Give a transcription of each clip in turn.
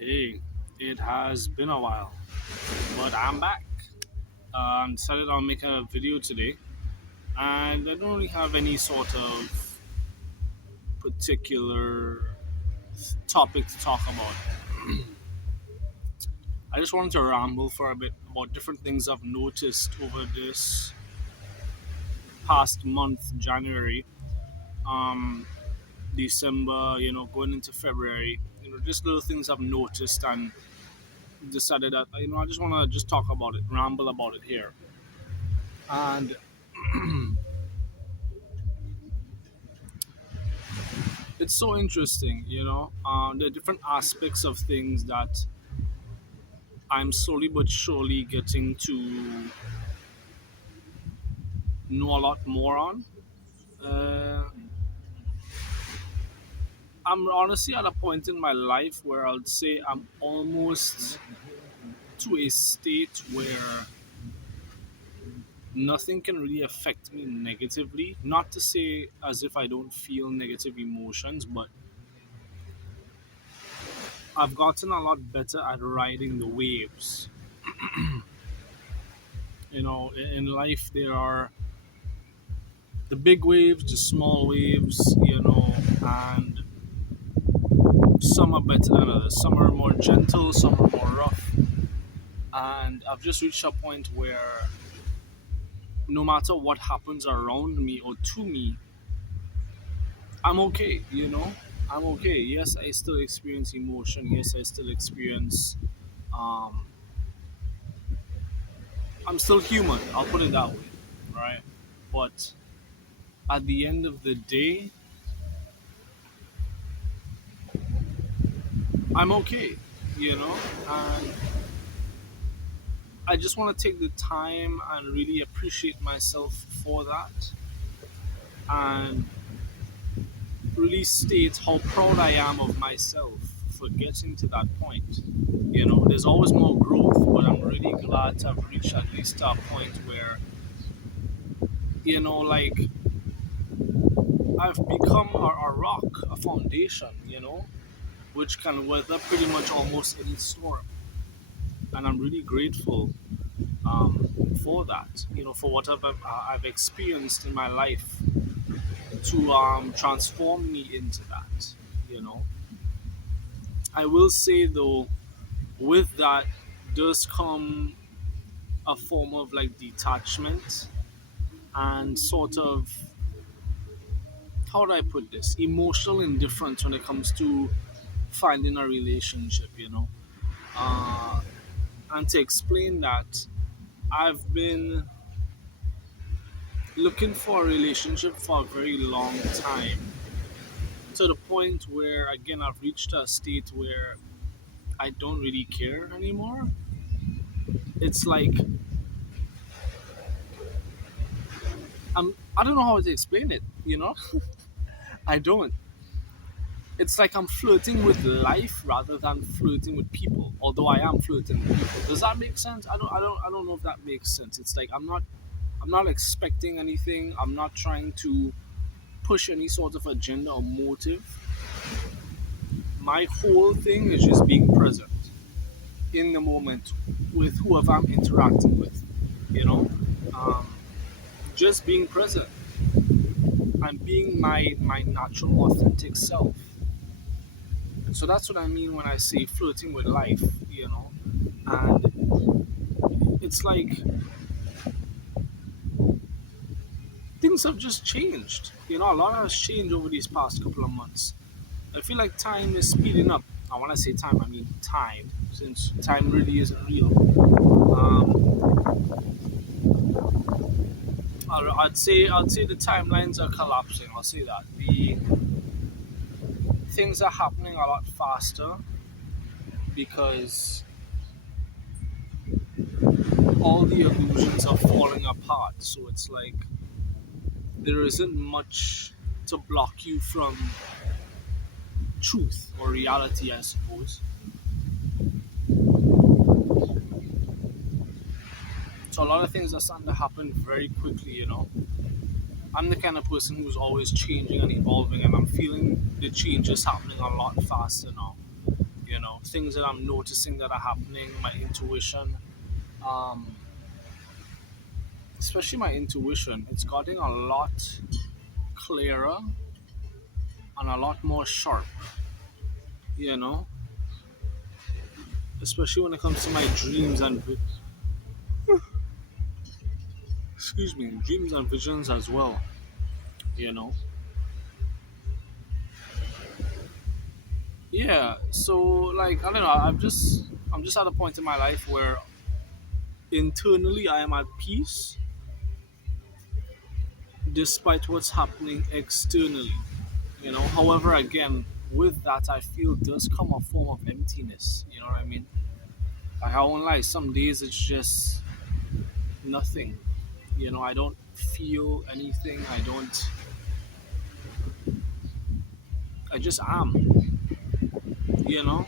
Hey, it has been a while, but I'm back. Decided I'll make a video today, and I don't really have any sort of particular topic to talk about. I just wanted to ramble for a bit about different things I've noticed over this past month, January, um, December, going into February. Just little things I've noticed and decided that I just want to just talk about it, ramble about it here. And it's so interesting, the different aspects of things that I'm slowly but surely getting to know a lot more on. Uh, I'm honestly at a point in my life where I'd say I'm almost to a state where nothing can really affect me negatively. Not to say as if I don't feel negative emotions, but I've gotten a lot better at riding the waves. In life, there are the big waves, the small waves, and some are better than others. Some are more gentle, some are more rough. And I've just reached a point where no matter what happens around me or to me, I'm okay. I'm okay. Yes, I still experience emotion. Yes, I still experience, um, I'm still human. I'll put it that way, right? But at the end of the day, I'm okay. And I just want to take the time and really appreciate myself for that and really state how proud I am of myself for getting to that point. There's always more growth, but I'm really glad to have reached at least a point where, like I've become a rock, a foundation, which can weather pretty much almost any storm. And I'm really grateful um, for that, for whatever I've experienced in my life to transform me into that. You know, I will say though, with that does come a form of like detachment and sort of, how do I put this, emotional indifference when it comes to finding a relationship. Uh, and to explain that, I've been looking for a relationship for a very long time, to the point where again I've reached a state where I don't really care anymore. It's like I don't know how to explain it. I don't. It's like I'm flirting with life rather than flirting with people. Although I am flirting with people. Does that make sense? I don't know if that makes sense. It's like I'm not expecting anything. I'm not trying to push any sort of agenda or motive. My whole thing is just being present in the moment with whoever I'm interacting with. You know, um, just being present and being my natural, authentic self. So that's what I mean when I say flirting with life. And it's like things have just changed. A lot has changed over these past couple of months. I feel like time is speeding up. And when I say time, I mean time, since time really isn't real. Um, I'd say the timelines are collapsing. I'll say that the things are happening a lot faster because all the illusions are falling apart. So it's like there isn't much to block you from truth or reality, I suppose. So a lot of things are starting to happen very quickly. I'm the kind of person who's always changing and evolving, and I'm feeling the changes happening a lot faster now. things that I'm noticing that are happening, my intuition, um, especially my intuition, it's gotten a lot clearer and a lot more sharp, you know, especially when it comes to my dreams and excuse me, dreams and visions as well, you know. Yeah, so like I don't know, I'm just at a point in my life where internally I am at peace despite what's happening externally. However, again, with that, I feel does come a form of emptiness. You know what I mean? Like I won't lie, some days it's just nothing. I don't feel anything. I just am. You know,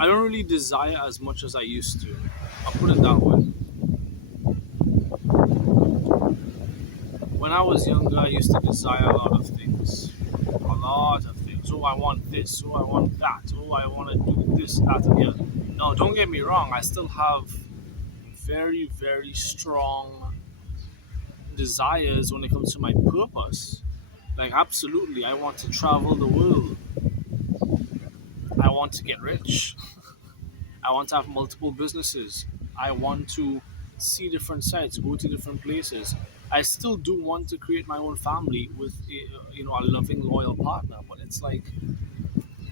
I don't really desire as much as I used to. I'll put it that way. When I was younger, I used to desire a lot of things. A lot of things. Oh, I want this. Oh, I want that. Oh, I want to do this, that, and the other. No, don't get me wrong. I still have very, very strong desires when it comes to my purpose. Like, absolutely, I want to travel the world. I want to get rich. I want to have multiple businesses. I want to see different sites, go to different places. I still do want to create my own family with a loving, loyal partner. But it's like,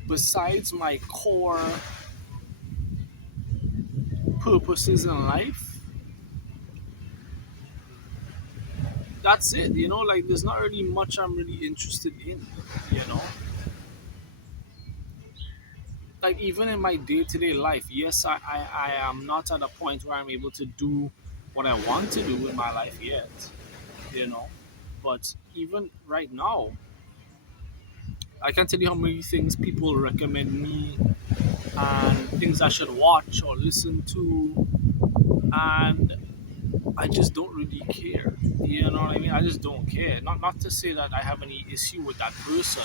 besides my core purposes in life, that's it. Like there's not really much I'm really interested in. You know, like even in my day-to-day life, yes, I am not at a point where I'm able to do what I want to do in my life yet. you know but even right now, I can't tell you how many things people recommend me and things I should watch or listen to, and I just don't really care. You know what I mean? I just don't care. Not to say that I have any issue with that person,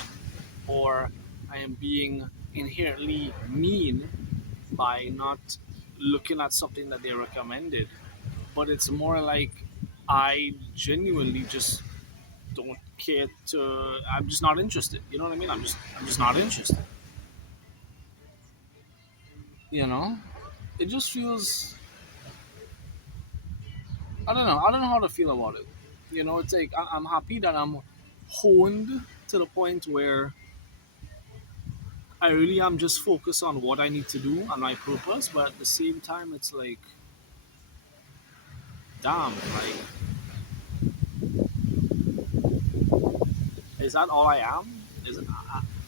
or I am being inherently mean by not looking at something that they recommended. But it's more like I genuinely just don't care to. I'm just not interested. You know what I mean? I'm just not interested. You know, it just feels. I don't know how to feel about it. It's like I'm happy that I'm honed to the point where I really am just focused on what I need to do and my purpose. But at the same time, it's like, damn, like, is that all I am?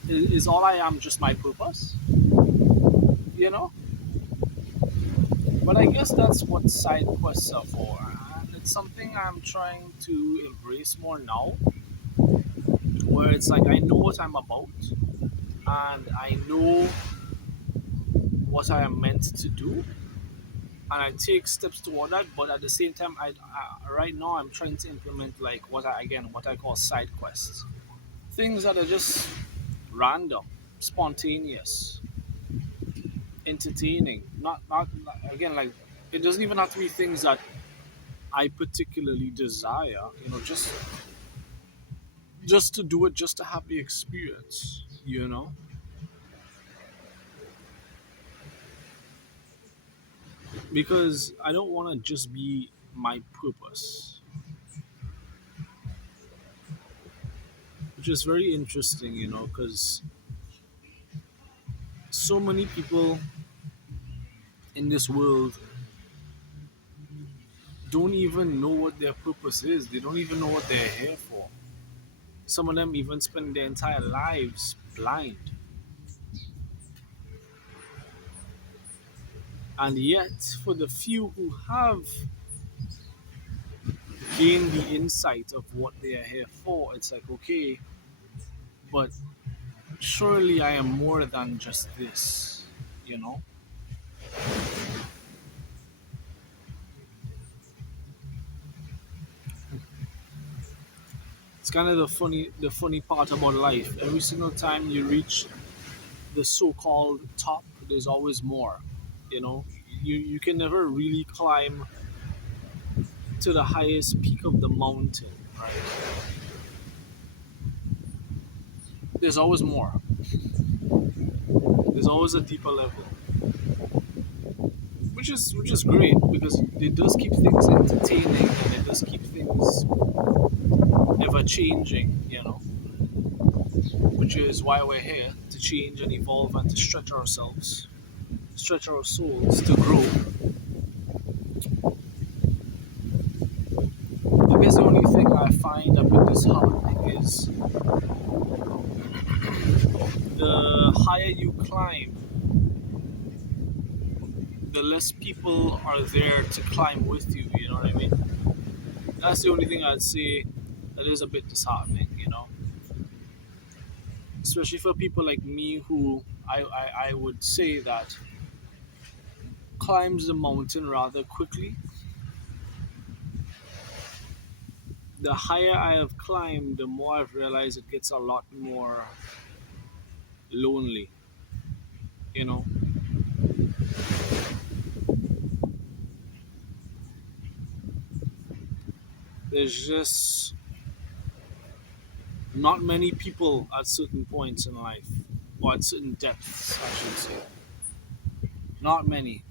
Is all I am just my purpose? You know. But I guess that's what side quests are for, and it's something I'm trying to embrace more now. Where it's like I know what I'm about, and I know what I am meant to do, and I take steps toward that. But at the same time, right now I'm trying to implement like what I call side quests, things that are just random, spontaneous, entertaining. Not again like it doesn't even have to be things that I particularly desire. Just to do it, just to have the experience. Because I don't want to just be my purpose, which is very interesting. Because so many people in this world don't even know what their purpose is. They don't even know what they're here for. Some of them even spend their entire lives blind. And yet, for the few who have gained the insight of what they are here for, it's like, okay, but surely I am more than just this, you know? It's It's kind of the funny part about life. Every single time you reach the so-called top, there's always more. You know, you can never really climb to the highest peak of the mountain, right? There's always more. There's always a deeper level, which is great because it does keep things entertaining and it does keep things ever changing. Which is why we're here to change and evolve and to stretch ourselves, stretch our souls to grow. I guess the only thing I find a bit disheartening is the higher you climb, the less people are there to climb with you. You know what I mean? That's the only thing I'd say that is a bit disheartening. Especially for people like me who I would say that climbs the mountain rather quickly. The higher I have climbed, the more I've realized it gets a lot more lonely. You know, there's just not many people at certain points in life, or at certain depths, I should say. Not many.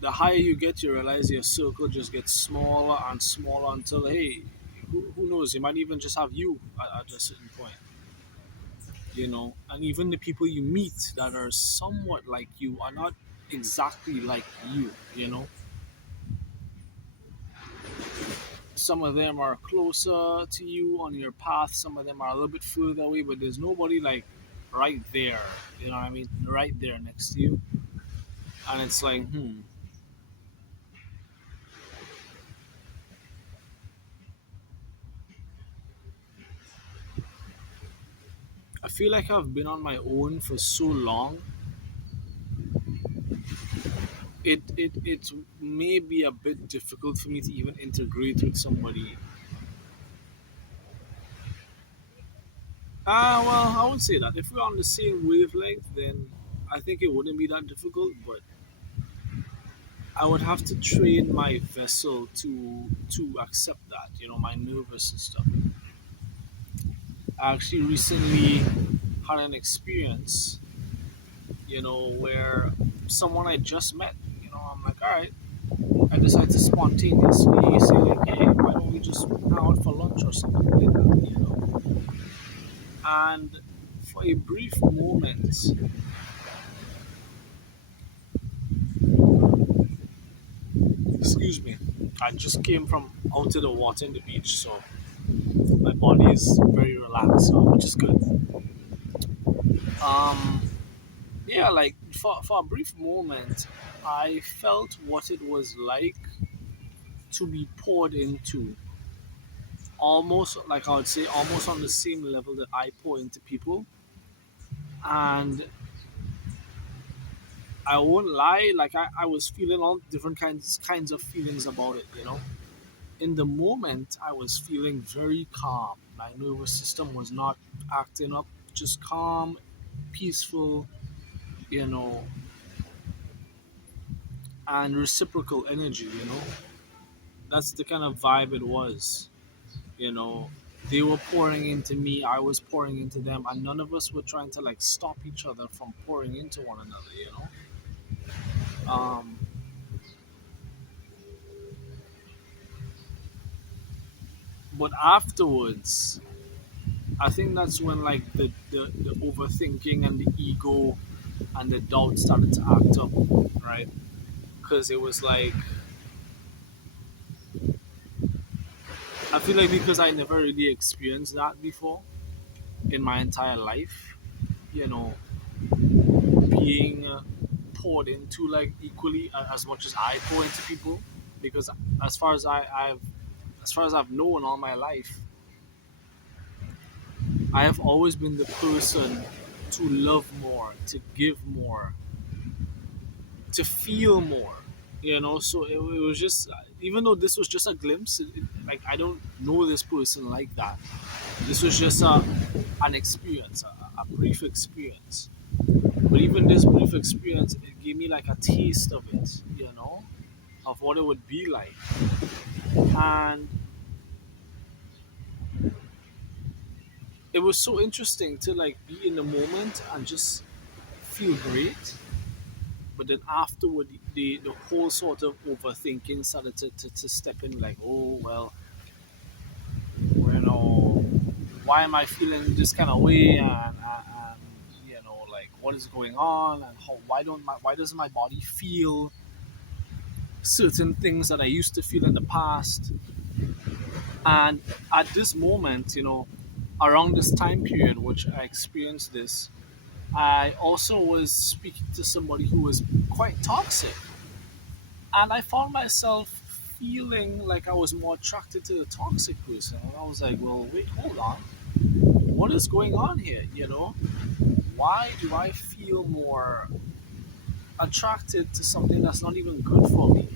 The higher you get, you realize your circle just gets smaller and smaller until, hey, who knows? They might even just have you at a certain point. And even the people you meet that are somewhat like you are not exactly like you. Some of them are closer to you on your path, some of them are a little bit further away, but there's nobody like right there, you know what I mean, right there next to you. And it's like, I feel like I've been on my own for so long. It may be a bit difficult for me to even integrate with somebody. Well, I would say that if we're on the same wavelength, then I think it wouldn't be that difficult. But I would have to train my vessel to accept that. My nervous system. I actually recently had an experience, where someone I just met. I'm like, all right. I decided to spontaneously say like, hey, why don't we just hang out for lunch or something like that. And for a brief moment, excuse me, I just came from out to the water in the beach, so my body is very relaxed now, which is good. Um, yeah, like for a brief moment, I felt what it was like to be poured into, almost like I would say, almost on the same level that I pour into people. And I won't lie, like I was feeling all different kinds of feelings about it. In the moment I was feeling very calm. My nervous system was not acting up, just calm, peaceful, you know, and reciprocal energy. That's the kind of vibe it was, you know. They were pouring into me, I was pouring into them, and none of us were trying to like stop each other from pouring into one another. Um, but afterwards, I think that's when like the overthinking and the ego and the doubt started to act up, right? Because it was like I feel like because I never really experienced that before in my entire life, you know, being poured into like equally as much as I pour into people. Because as far as as far as I've known all my life, I have always been the person to love more, to give more, to feel more. So it was just, even though this was just a glimpse, like I don't know this person like that. This was just an experience, a brief experience. But even this brief experience, it gave me like a taste of it, of what it would be like. And it was so interesting to like be in the moment and just feel great. But then afterward, the whole sort of overthinking started to step in, like, oh, well, you know, why am I feeling this kind of way? And like, what is going on? And why doesn't my body feel certain things that I used to feel in the past? And at this moment, around this time period, which I experienced this, I also was speaking to somebody who was quite toxic. And I found myself feeling like I was more attracted to the toxic person. And I was like, well, wait, hold on. What is going on here? Why do I feel more attracted to something that's not even good for me?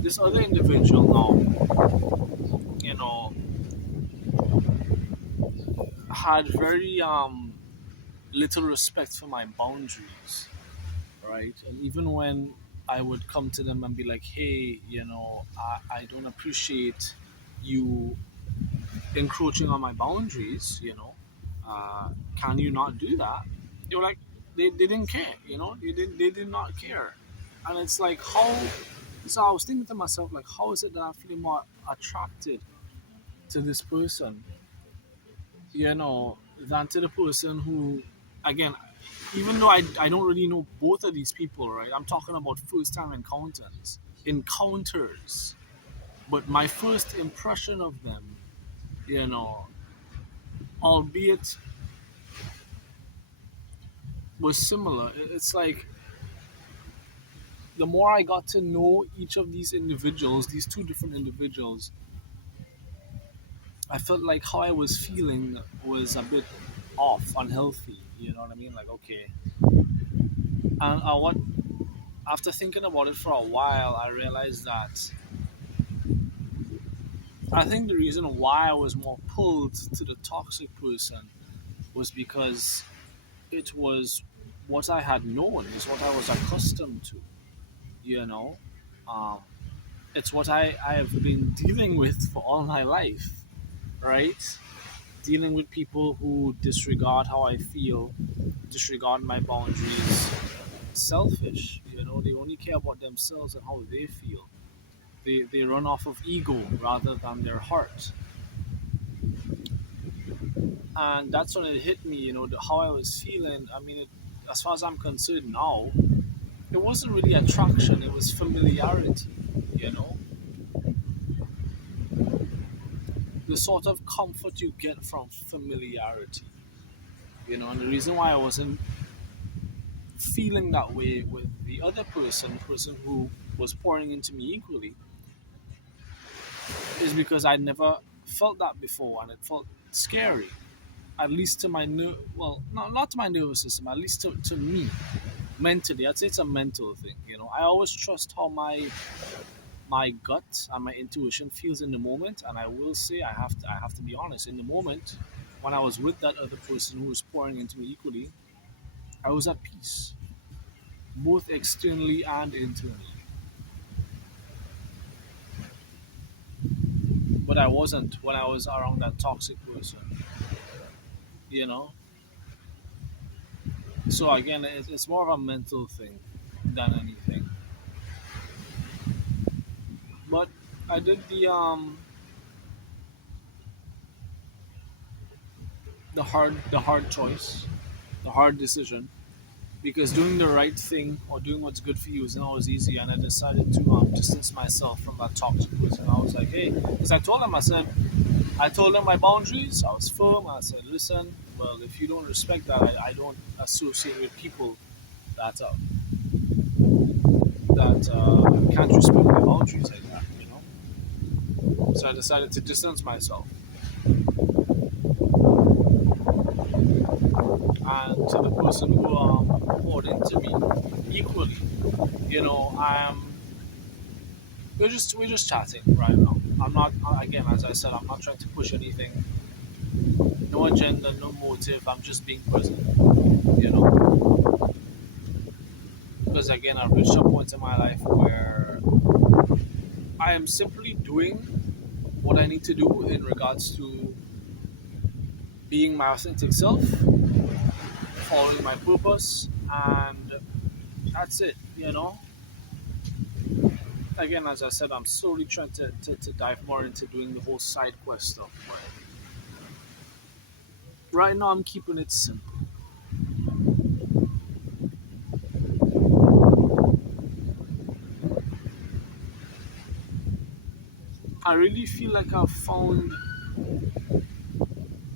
This other individual now, you know, had very little respect for my boundaries, right? And even when I would come to them and be like, hey, I don't appreciate you encroaching on my boundaries, can you not do that? They were like, they didn't care, they did not care. And it's like, how, so I was thinking to myself, like, how is it that I'm feeling more attracted to this person, than to the person who, again, even though I don't really know both of these people, right? I'm talking about first time encounters. But my first impression of them, you know, albeit was similar. It's like the more I got to know each of these individuals, these two different individuals, I felt like how I was feeling was a bit off, unhealthy. You know what I mean? Like, okay. And what after thinking about it for a while, I realized that I think the reason why I was more pulled to the toxic person was because it was what I had known, it's what I was accustomed to, you know. Um, it's what I have been dealing with for all my life, right? Dealing with people who disregard how I feel, disregard my boundaries, selfish, they only care about themselves and how they feel. They run off of ego rather than their heart. And that's when it hit me, how I was feeling. I mean, as far as I'm concerned now, it wasn't really attraction, it was familiarity, you know? The sort of comfort you get from familiarity, and the reason why I wasn't feeling that way with the other person who was pouring into me equally, is because I never felt that before and it felt scary. At least to my well, not to my nervous system, at least to me mentally. I'd say it's a mental thing. I always trust how my gut and my intuition feels in the moment, and I will say I have to be honest. In the moment, when I was with that other person who was pouring into me equally, I was at peace, both externally and internally. But I wasn't when I was around that toxic person. You know. So again, it's more of a mental thing than anything. But I did the hard choice, the hard decision, because doing the right thing or doing what's good for you isn't always easy. And I decided to distance myself from that toxic person. I was like, hey, because I told them my boundaries. I was firm. I said, listen, well, if you don't respect that, I don't associate with people that can't respect my boundaries like that. So I decided to distance myself. And to the person who poured into me equally, I am. we're just chatting right now. I'm not again, as I said, I'm not trying to push anything. No agenda, no motive. I'm just being present. You know, because again, I've reached a point in my life where I am simply doing what I need to do in regards to being my authentic self, following my purpose, and that's it. Again, as I said, I'm slowly trying to dive more into doing the whole side quest stuff. But right now, I'm keeping it simple. I really feel like I've found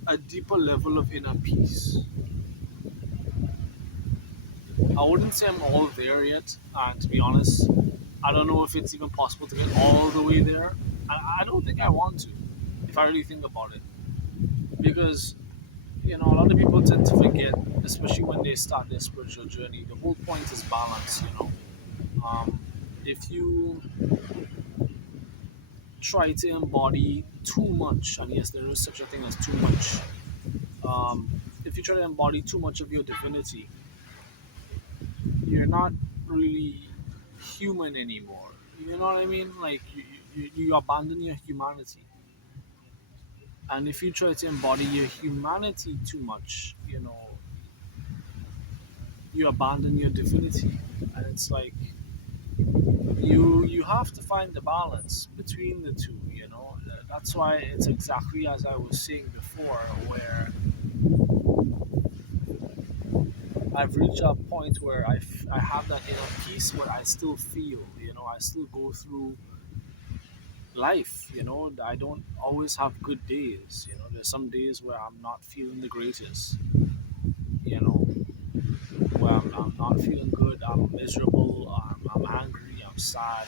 a deeper level of inner peace. I wouldn't say I'm all there yet, and to be honest, I don't know if it's even possible to get all the way there. I don't think I want to, if I really think about it, because a lot of people tend to forget, especially when they start their spiritual journey. The whole point is balance. Um, if you try to embody too much, and yes, there is such a thing as too much. If you try to embody too much of your divinity, you're not really human anymore. You know what I mean? Like you abandon your humanity, and if you try to embody your humanity too much, you abandon your divinity, and it's like you have to find the balance between the two. That's why it's exactly as I was saying before, where I've reached a point where I have that inner peace where I still feel, I still go through life. I don't always have good days. There's some days where I'm not feeling the greatest, you know, where I'm not feeling good, I'm miserable, I'm angry, I'm sad,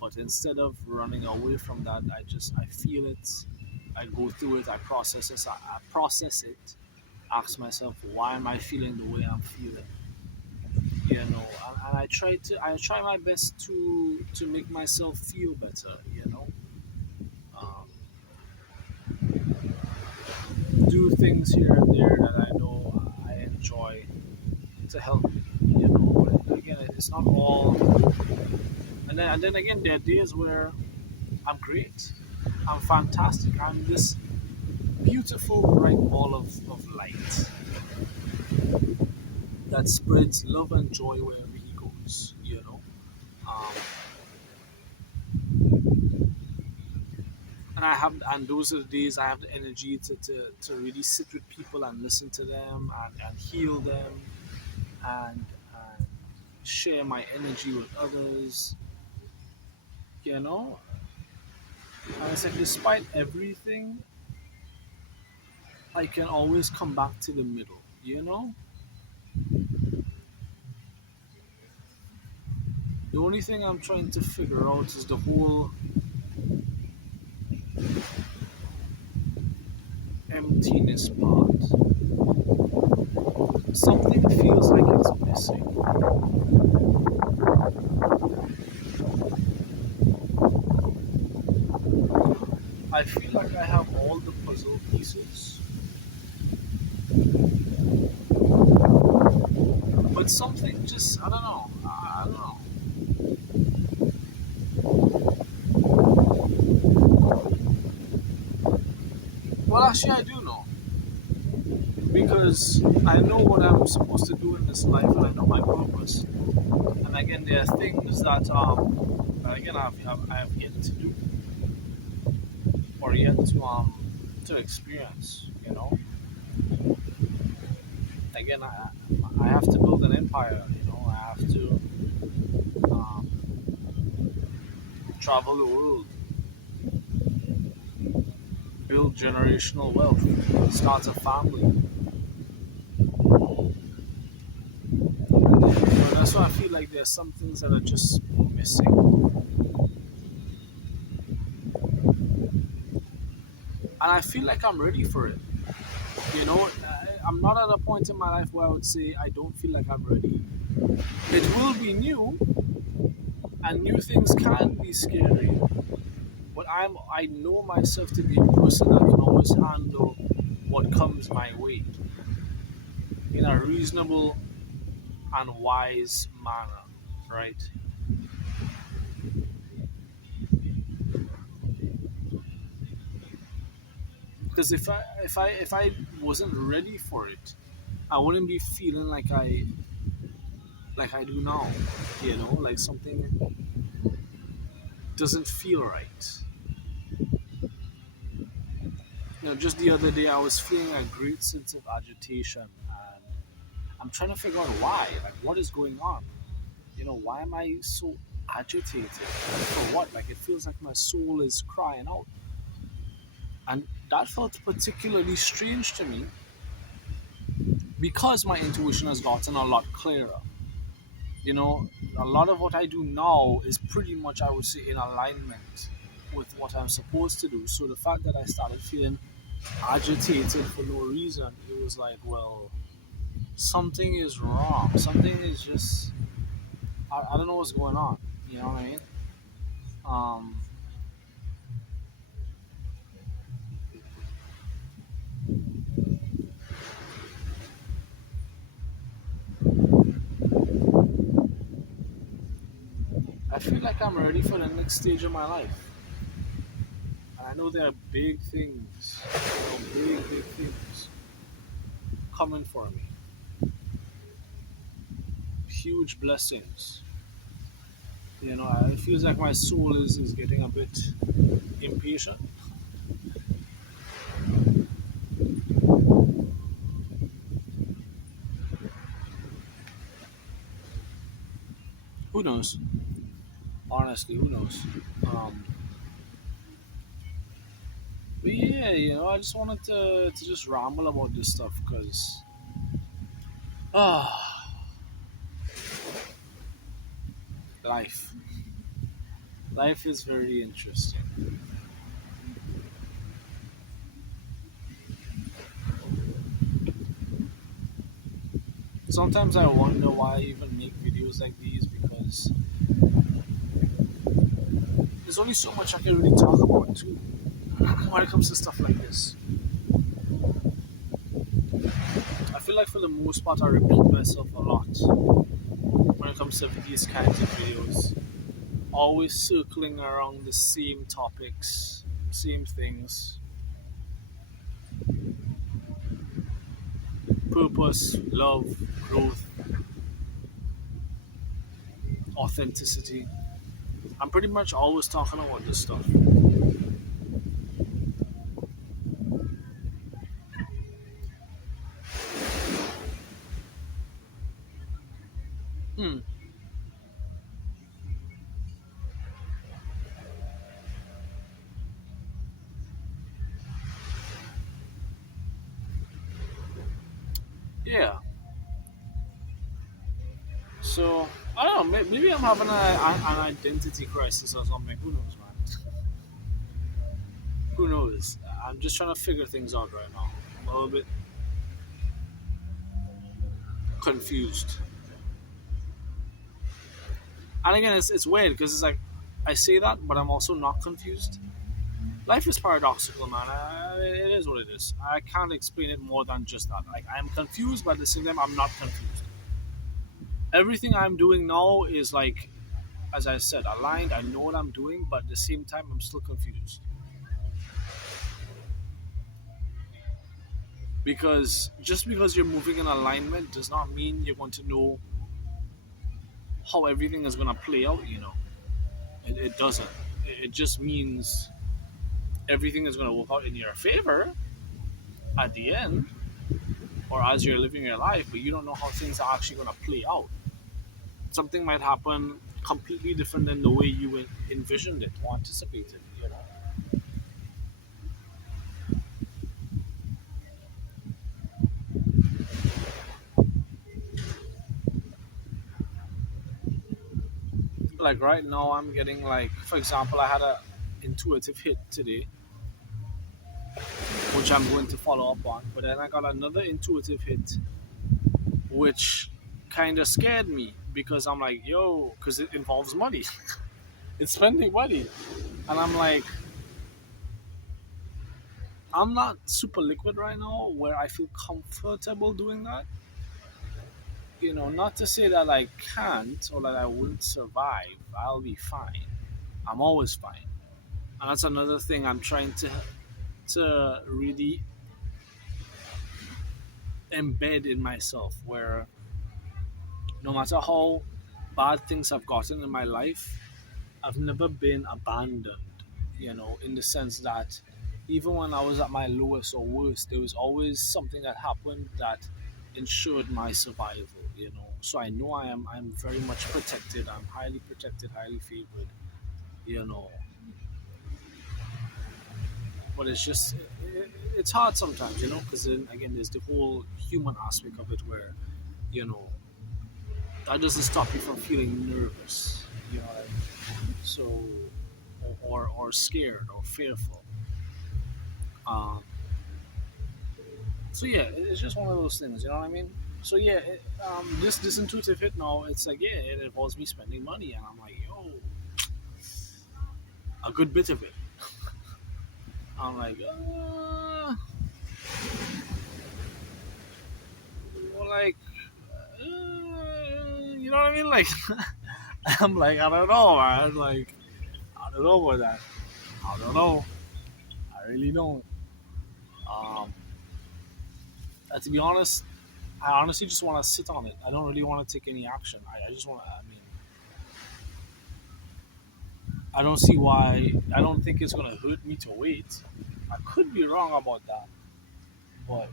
but instead of running away from that, I feel it, I go through it, I process it, I process it, ask myself, why am I feeling the way I'm feeling? And I try my best to make myself feel better. Um, do things here and there that I know I enjoy to help me. But again, it's not all. And then again, there are days where I'm great, I'm fantastic, I'm this beautiful bright ball of light that spreads love and joy wherever he goes. Um, and those are the days I have the energy to really sit with people and listen to them and heal them and share my energy with others. You know, and it's like despite everything, I can always come back to the middle. The only thing I'm trying to figure out is the whole emptiness part. Something feels like it's missing. I feel like I have all the puzzle pieces, but something just, I don't know. I don't know. Well, actually, I do know because I know what I'm supposed to do in this life, and I know my purpose. And again, there are things that again I have yet to do or yet to experience. Again, I have to build an empire. I have to um, travel the world, build generational wealth, start a family. That's why I feel like there's some things that are just missing, and I feel like I'm ready for it. I'm not at a point in my life where I would say I don't feel like I'm ready. It will be new, And new things can be scary, but I know myself to be a person that can always handle what comes my way in a reasonable and wise manner, right? Because if I wasn't ready for it, I wouldn't be feeling like I do now. Like something doesn't feel right. Just the other day I was feeling a great sense of agitation, and I'm trying to figure out why. Like, what is going on? Why am I so agitated? And for what? Like, it feels like my soul is crying out. And that felt particularly strange to me because my intuition has gotten a lot clearer. You know, a lot of what I do now is pretty much, I would say, in alignment with what I'm supposed to do. So the fact that I started feeling agitated for no reason, it was like, well, something is wrong. Something is just, I don't know what's going on. You know what I mean? Um, I feel like I'm ready for the next stage of my life. And I know there are big things, big, big things coming for me. Huge blessings. It feels like my soul is getting a bit impatient. Who knows? Honestly, who knows? Um, but yeah, I just wanted to just ramble about this stuff because ah, life. Life is very interesting. Sometimes I wonder why I even make videos like these because there's only so much I can really talk about too when it comes to stuff like this. I feel like for the most part I repeat myself a lot when it comes to these kinds of videos. Always circling around the same topics, same things. Purpose, love, growth, authenticity. I'm pretty much always talking about this stuff. Hmm. Yeah. So I don't know. Maybe I'm having an identity crisis or something. Who knows, man? Who knows? I'm just trying to figure things out right now. I'm a little bit confused. And again, it's weird because it's like I say that, but I'm also not confused. Life is paradoxical, man. It is what it is. I can't explain it more than just that. Like, I'm confused, but at the same time, I'm not confused. Everything I'm doing now is like, as I said, aligned. I know what I'm doing, but at the same time, I'm still confused. Because just because you're moving in alignment does not mean you're going to know how everything is going to play out, it doesn't. It just means everything is going to work out in your favor at the end or as you're living your life, but you don't know how things are actually going to play out. Something might happen completely different than the way you envisioned it or anticipated, Like right now, I'm getting like, for example, I had a intuitive hit today, which I'm going to follow up on, but then I got another intuitive hit, which kind of scared me because I'm like, yo, because it involves money. It's spending money, and I'm like, I'm not super liquid right now where I feel comfortable doing that. Not to say that I can't or that I wouldn't survive. I'll be fine. I'm always fine, and that's another thing I'm trying to really embed in myself, where no matter how bad things have gotten in my life, I've never been abandoned, in the sense that even when I was at my lowest or worst, there was always something that happened that ensured my survival. So I know I'm very much protected. I'm highly protected, highly favored, you know. But it's just it's hard sometimes, because then again there's the whole human aspect of it where, you know, that doesn't stop you from feeling nervous, what I mean? So or scared or fearful. Um, so yeah, it's just one of those things. You know what I mean? So yeah, this intuitive hit now. It's like yeah, it involves me spending money, and I'm like, yo, a good bit of it. I'm like, well, like, you know what I mean? Like, I'm like, I don't know, man. Like, I don't know about that. I don't know. I really don't. Um, to be honest, I honestly just want to sit on it. I don't really want to take any action. I just want to. I mean, I don't see why. I don't think it's gonna hurt me to wait. I could be wrong about that, but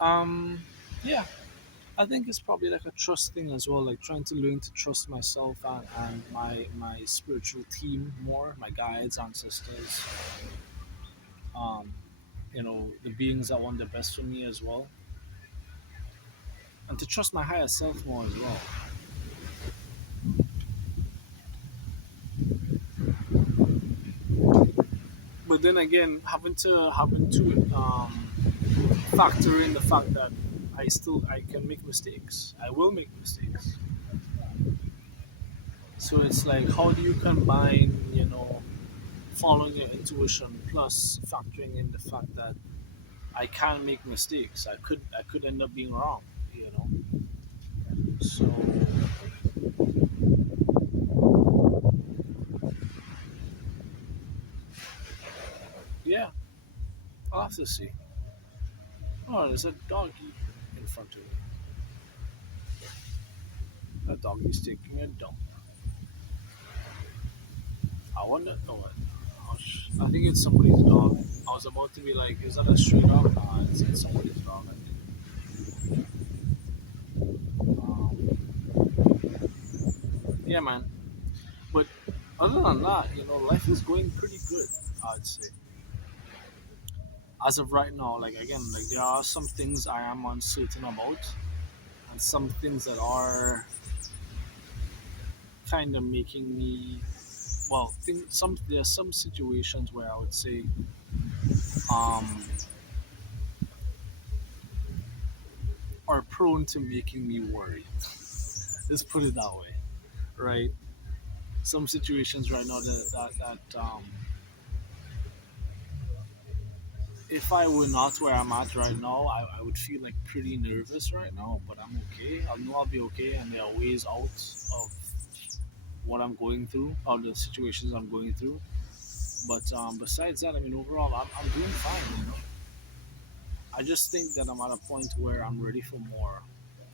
um, yeah, I think it's probably like a trust thing as well. Like trying to learn to trust myself and my spiritual team more, my guides, ancestors, um, the beings that want the best for me as well, and to trust my higher self more as well. But then again, having to factor in the fact that I can make mistakes. I will make mistakes. So it's like, how do you combine, following your intuition plus factoring in the fact that I can make mistakes. I could end up being wrong, you know. So yeah, I'll have to see. Oh, there's a doggy in front of me. That doggy's taking a dump. I wonder. Oh, what? I think it's somebody's dog. I was about to be like, is that a stray dog? Nah, it's somebody's dog. I think. Um, yeah, man. But other than that, life is going pretty good. I'd say as of right now. Like again, like there are some things I am uncertain about, and some things that are kind of making me. Well, there are some situations where I would say um, are prone to making me worry. Let's put it that way, right? Some situations right now that if I were not where I'm at right now, I would feel like pretty nervous right now. But I'm okay. I know I'll be okay, and there are ways out of what I'm going through, or the situations I'm going through. But besides that, I mean, overall, I'm doing fine. I just think that I'm at a point where I'm ready for more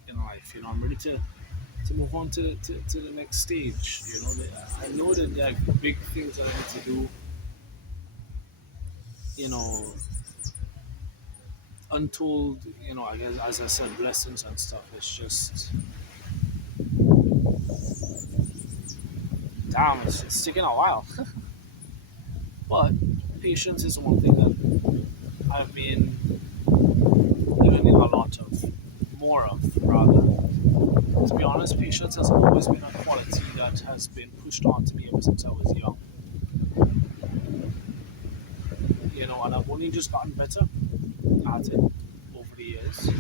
in life. I'm ready to move on to the next stage. I know that there are big things that I need to do. You know, untold. I guess as I said, blessings and stuff. It's just damn. It's taking a while, but patience is one thing that I've been learning a lot of, more of rather. To be honest, patience has always been a quality that has been pushed on to me ever since I was young. And I've only just gotten better. at it over the years.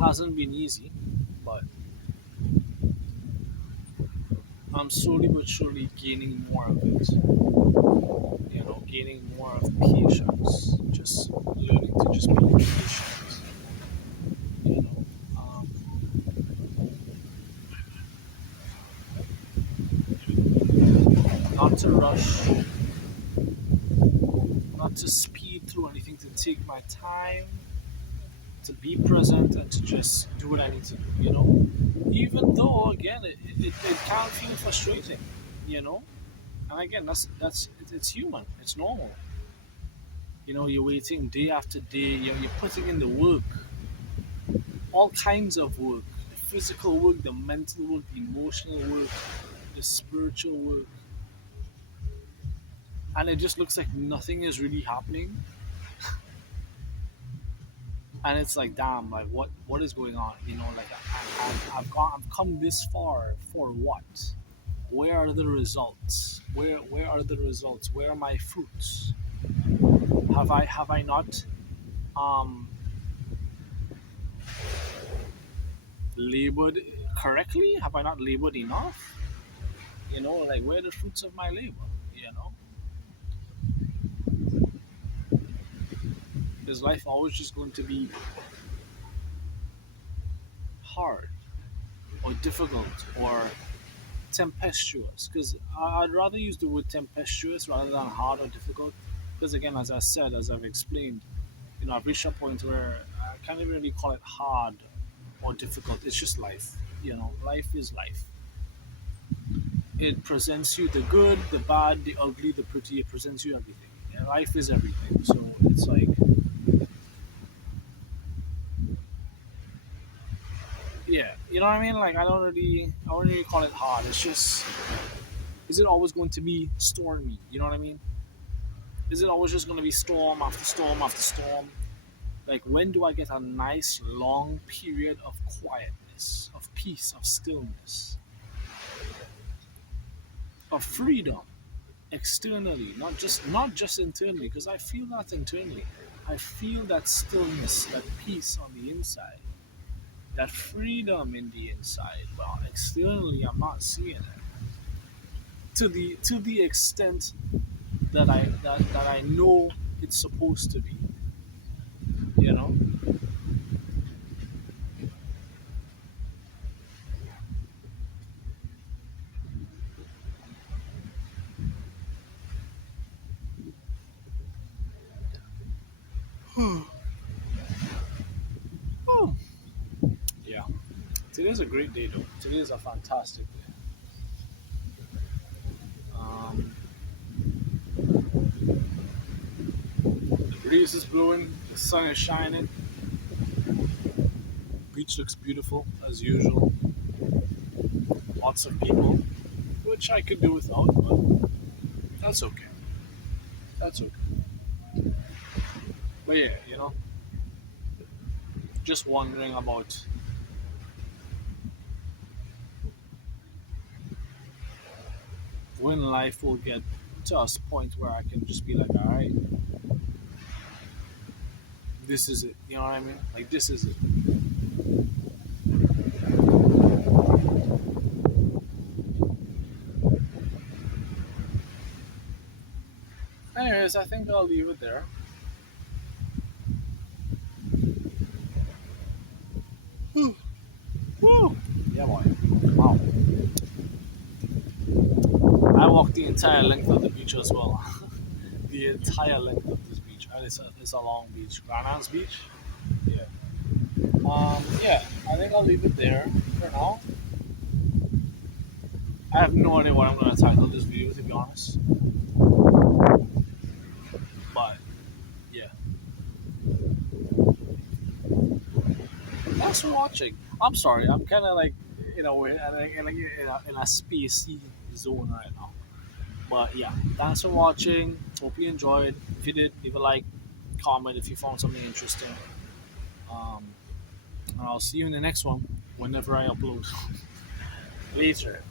Hasn't been easy, but I'm slowly but surely gaining more of it. Gaining more of patience. Just learning to just be patient. You know, um, not to rush, not to speed through anything, to take my time, to be present, and to just do what I need to do. Even though again it can feel frustrating. You know, and again it's human. It's normal. You're waiting day after day. You're putting in the work, all kinds of work, the physical work, the mental work, the emotional work, the spiritual work, and it just looks like nothing is really happening. And it's like, damn, like what is going on? Like I've come this far for what? Where are the results? Where are the results? Where are my fruits? Have I not um labored correctly? Have I not labored enough? Like where are the fruits of my labor? You know, is life always just going to be hard or difficult or tempestuous? Because I'd rather use the word tempestuous rather than hard or difficult. Because again, as I said, as I've explained, I've reached a point where I can't even really call it hard or difficult. It's just life. Life is life. It presents you the good, the bad, the ugly, the pretty. It presents you everything. And life is everything. So it's like, yeah, you know what I mean? Like I don't really call it hard. It's just, is it always going to be stormy? You know what I mean? Is it always just going to be storm after storm after storm? Like, when do I get a nice long period of quietness, of peace, of stillness, of freedom externally, not just internally? Because I feel that internally. I feel that stillness, that peace on the inside, that freedom in the inside. Well, externally, I'm not seeing it to the extent that I know it's supposed to be. You know. Oh, yeah. Today's a great day, though. Today is a fantastic day. Um, the breeze is blowing, the sun is shining, beach looks beautiful as usual. Lots of people, which I could do without, but that's okay. That's okay. But yeah, just wondering about when life will get to a point where I can just be like, all right, this is it. You know what I mean? Like, this is it. Anyways, I think I'll leave it there. Woo! Yeah, boy. Wow. I walked the entire length of the beach as well. The entire length of this beach. And it's a long beach. Granans Beach? Yeah. Yeah, I think I'll leave it there for now. I have no idea what I'm going to title this video, to be honest. But, yeah. Thanks for watching. I'm sorry, I'm kind of like, in a spacey zone right now. But yeah, thanks for watching. Hope you enjoyed. If you did, leave a like, comment if you found something interesting. Um, and I'll see you in the next one whenever I upload. Later.